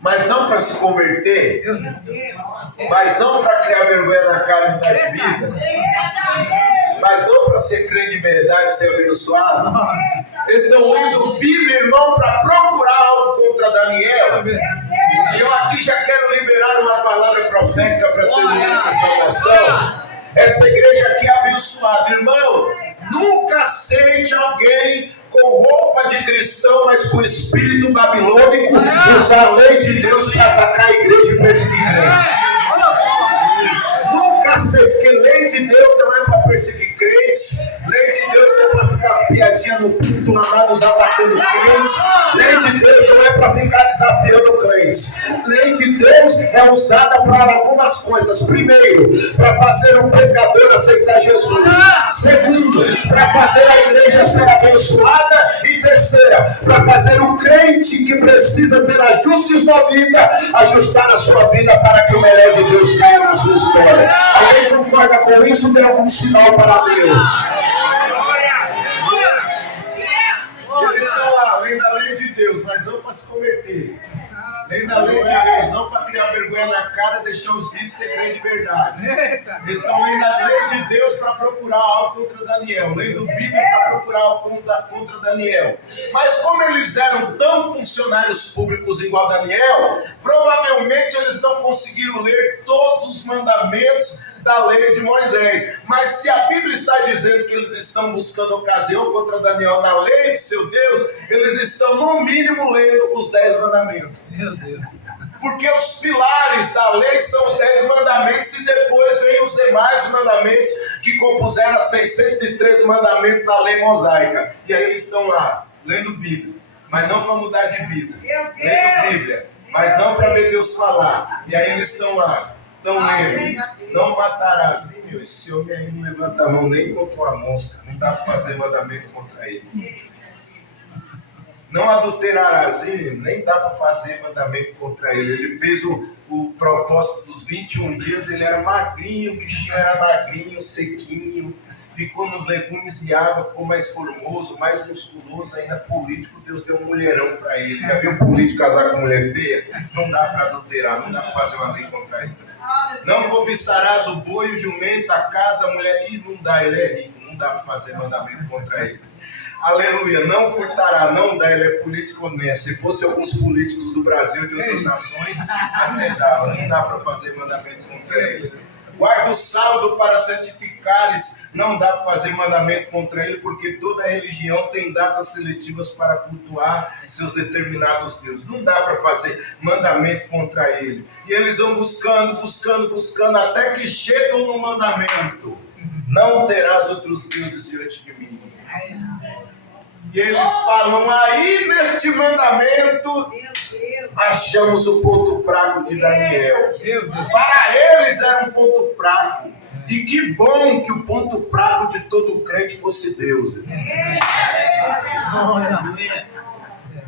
mas não para se converter, mas não para criar vergonha na cara e mudar de vida, mas não para ser crente de verdade, ser abençoado. Eles estão lendo Bíblia, irmão, para procurar algo contra Daniel. E eu aqui já quero liberar uma palavra profética para terminar essa saudação. Essa igreja aqui é abençoada, irmão. Nunca aceite alguém com roupa de cristão, mas com espírito babilônico, usar a lei de Deus para atacar a igreja e perseguir crente. Nunca aceite, porque lei de Deus não é para perseguir crente, lei de Deus não é para ficar piadinha no culto, amados, atacando crente, lei de Deus não é para ficar desafiando crente. Lei de Deus é usada para algumas coisas. Primeiro, para fazer um pecador aceitar Jesus. Segundo, para fazer a igreja ser abençoada. E terceira, para fazer um crente que precisa ter ajustes na vida, ajustar a sua vida para que o melhor de Deus caia na sua história. Alguém concorda com isso? Dê algum sinal para Deus. Eles estão lá, lendo a lei de Deus, mas não para se converter. Lendo a lei de Deus, não para criar vergonha na cara e deixar os guias ser crente de verdade. Eles estão lendo a lei de Deus para procurar algo contra Daniel. Lendo Bíblia para procurar algo contra Daniel. Mas como eles eram tão funcionários públicos igual Daniel, provavelmente eles não conseguiram ler todos os mandamentos da lei de Moisés. Mas se a Bíblia está dizendo que eles estão buscando ocasião contra Daniel na lei de seu Deus, eles estão no mínimo lendo os 10 mandamentos. Meu Deus. Porque os pilares da lei são os 10 mandamentos e depois vem os demais mandamentos que compuseram as 603 mandamentos da lei mosaica. E aí eles estão lá, lendo Bíblia, mas não para mudar de vida. Lendo Bíblia, mas não para ver Deus falar. E aí eles estão lá, estão lendo. Não matarás. E, meu, esse homem aí não levanta a mão nem contra uma mosca. Não dá para fazer mandamento contra ele. Não adulterarás. E nem dá para fazer mandamento contra ele. Ele fez o propósito dos 21 dias. Ele era magrinho, o bichinho era magrinho, sequinho. Ficou nos legumes e água, ficou mais formoso, mais musculoso, ainda político. Deus deu um mulherão para ele. Já viu um político casar com mulher feia? Não dá para adulterar, não dá para fazer uma lei contra ele. Não cobiçarás o boi, o jumento, a casa, a mulher. Ih, não dá, ele é rico, não dá para fazer mandamento contra ele. Aleluia, não furtará, não dá, ele é político honesto. Se fosse alguns políticos do Brasil, de outras nações, até dava, não dá para fazer mandamento contra ele. Guarda o sábado para santificares, não dá para fazer mandamento contra ele, porque toda religião tem datas seletivas para cultuar seus determinados deuses. Não dá para fazer mandamento contra ele. E eles vão buscando, até que chegam no mandamento: não terás outros deuses diante de mim. E eles falam, aí neste mandamento achamos o ponto fraco de Daniel. Para eles era um ponto fraco. E que bom que o ponto fraco de todo crente fosse Deus.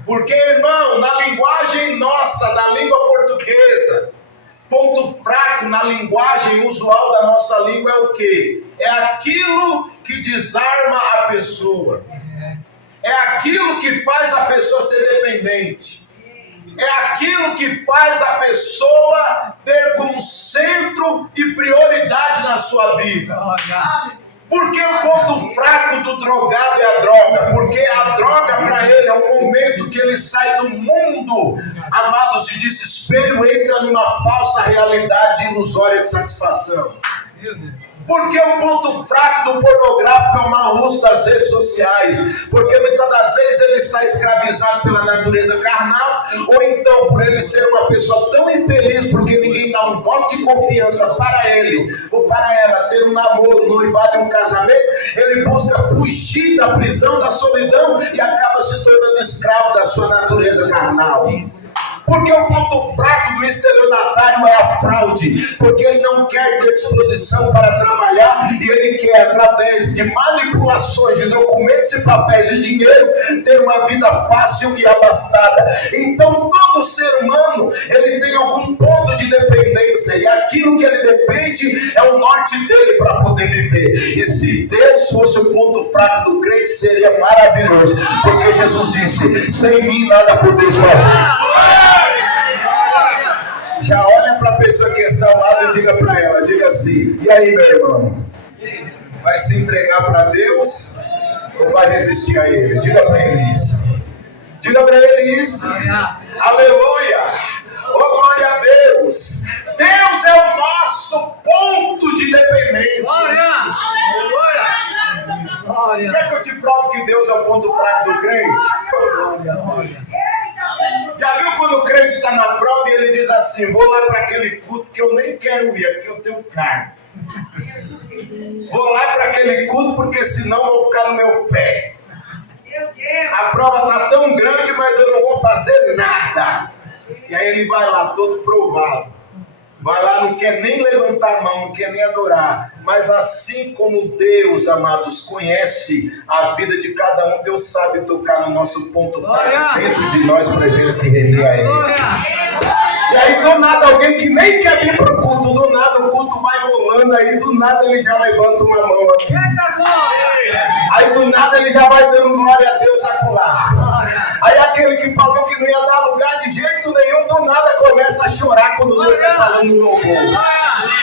Porque, irmão, na linguagem nossa, da língua portuguesa, ponto fraco na linguagem usual da nossa língua é o quê? É aquilo que desarma a pessoa. É aquilo que faz a pessoa ser dependente. É aquilo que faz a pessoa ter como centro e prioridade na sua vida. Por que o ponto fraco do drogado é a droga? Porque a droga para ele é um momento que ele sai do mundo, amados, de desespero, entra numa falsa realidade ilusória de satisfação. Porque o ponto fraco do pornográfico é o mau uso das redes sociais. Porque muitas das vezes ele está escravizado pela natureza carnal, ou então por ele ser uma pessoa tão infeliz, porque ninguém dá um voto de confiança para ele ou para ela ter um namoro, um noivado e um casamento, ele busca fugir da prisão, da solidão e acaba se tornando escravo da sua natureza carnal. Porque o ponto fraco do estelionatário é a fraude. Porque ele não quer ter disposição para trabalhar e ele quer, através de manipulações de documentos e papéis de dinheiro, ter uma vida fácil e abastada. Então todo ser humano, ele tem algum ponto de dependência, e aquilo que ele depende é o norte dele para poder viver. E se Deus fosse o ponto fraco do crente, seria maravilhoso. Porque Jesus disse, sem mim nada podeis fazer. lado e diga para ela, diga assim: e aí, meu irmão? Vai se entregar para Deus ou vai resistir a Ele? Diga para ele isso. Diga para ele isso. Aleluia. Oh, glória a Deus. Deus é o nosso ponto de dependência. Glória. Quer que eu te prove que Deus é o ponto fraco do crente? Glória. Já viu quando o crente está na prova e ele diz assim: vou lá para aquele culto que eu nem quero ir, é porque eu tenho carne. Vou lá para aquele culto porque senão eu vou ficar no meu pé. A prova está tão grande, mas eu não vou fazer nada. E aí ele vai lá todo provado. Vai lá, não quer nem levantar a mão, não quer nem adorar. Mas assim como Deus, amados, conhece a vida de cada um, Deus sabe tocar no nosso ponto fraco dentro de nós para a gente se render a Ele. E aí do nada, alguém que nem quer vir para o culto, do nada o culto vai rolando, aí do nada ele já levanta uma mão aqui. Aí do nada ele já vai dando glória a Deus acolá. Aí aquele que falou que não ia dar lugar de jeito nenhum, do nada começa a chorar quando Deus está falando no louvor.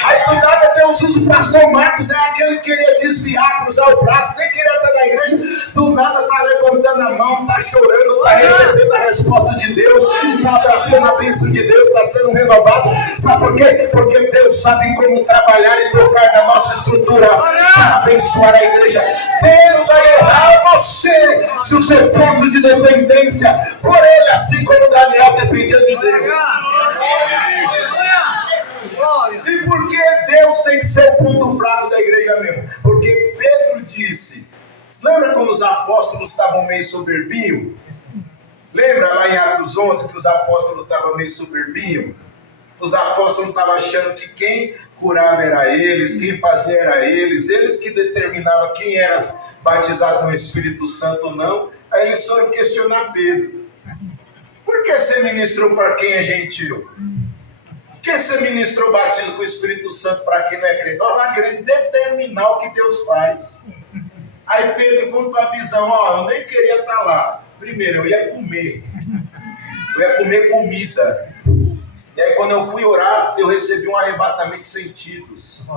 Aí do nada Deus usa o pastor Marcos, é aquele que queria desviar, cruzar o braço, nem queria estar na igreja, do nada está levantando a mão, está chorando, está recebendo a resposta de Deus, está abraçando a bênção de Deus, está sendo renovado. Sabe por quê? Porque Deus sabe como trabalhar e tocar na nossa estrutura para abençoar a igreja. Deus vai honrar você se o seu ponto de dependência for Ele, assim como Daniel dependia de Deus. E por que Deus tem que ser o ponto fraco da igreja mesmo? Porque Pedro disse, lembra quando os apóstolos estavam meio soberbinhos? Lembra lá em Atos 11 que os apóstolos estavam meio soberbinhos? Os apóstolos estavam achando que quem curava era eles, quem fazia era eles que determinavam quem era batizado no Espírito Santo ou não. Aí eles foram questionar Pedro. Por que você ministrou para quem é gentil? Por que você ministrou batismo com o Espírito Santo para quem não é crente? Nós vamos querer determinar o que Deus faz. Aí Pedro contou a visão, eu nem queria estar lá. Primeiro, eu ia comer comida. E aí quando eu fui orar, eu recebi um arrebatamento de sentidos.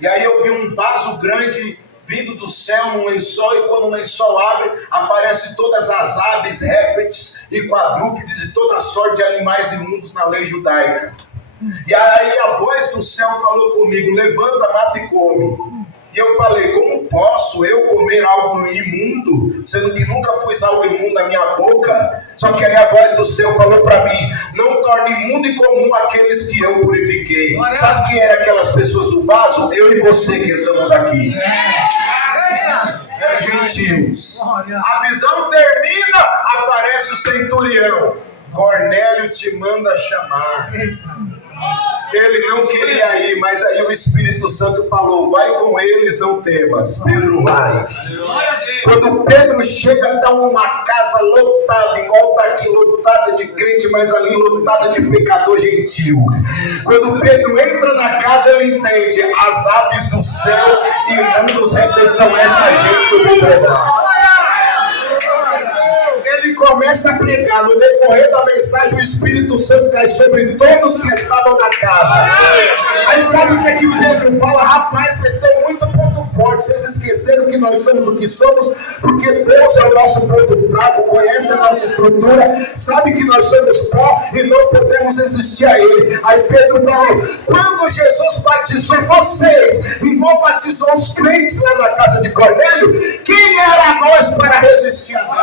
E aí eu vi um vaso grande vindo do céu num lençol, e quando o lençol abre, aparecem todas as aves, répteis e quadrúpedes e toda sorte de animais imundos na lei judaica. E aí a voz do céu falou comigo, levanta, mata e come. E eu falei, como posso eu comer algo imundo, sendo que nunca pus algo imundo na minha boca? Só que aí a voz do céu falou para mim, não torne imundo e comum aqueles que eu purifiquei. Sabe quem eram aquelas pessoas do vaso? Eu e você que estamos aqui. Gentios. A visão termina, aparece o centurião. Cornélio te manda chamar. Ele não queria ir, mas aí o Espírito Santo falou, vai com eles, não temas. Pedro vai. Quando Pedro chega, está uma casa lotada, igual está aqui, lotada de crente, mas ali lotada de pecador gentil. Quando Pedro entra na casa, ele entende, as aves do céu e mundos répteis são essa gente que eu vou pregar. Ele começa a pregar, no decorrer da mensagem o Espírito Santo cai sobre todos que estavam na casa. Aí sabe o que é que Pedro fala? Rapaz, vocês estão muito ponto forte, vocês esqueceram que nós somos o que somos, porque Deus é o nosso ponto fraco, conhece a nossa estrutura, sabe que nós somos pó e não podemos resistir a Ele. Aí Pedro falou, quando Jesus batizou vocês, igual batizou os crentes lá na casa de Cornélio, quem era nós para resistir a Deus?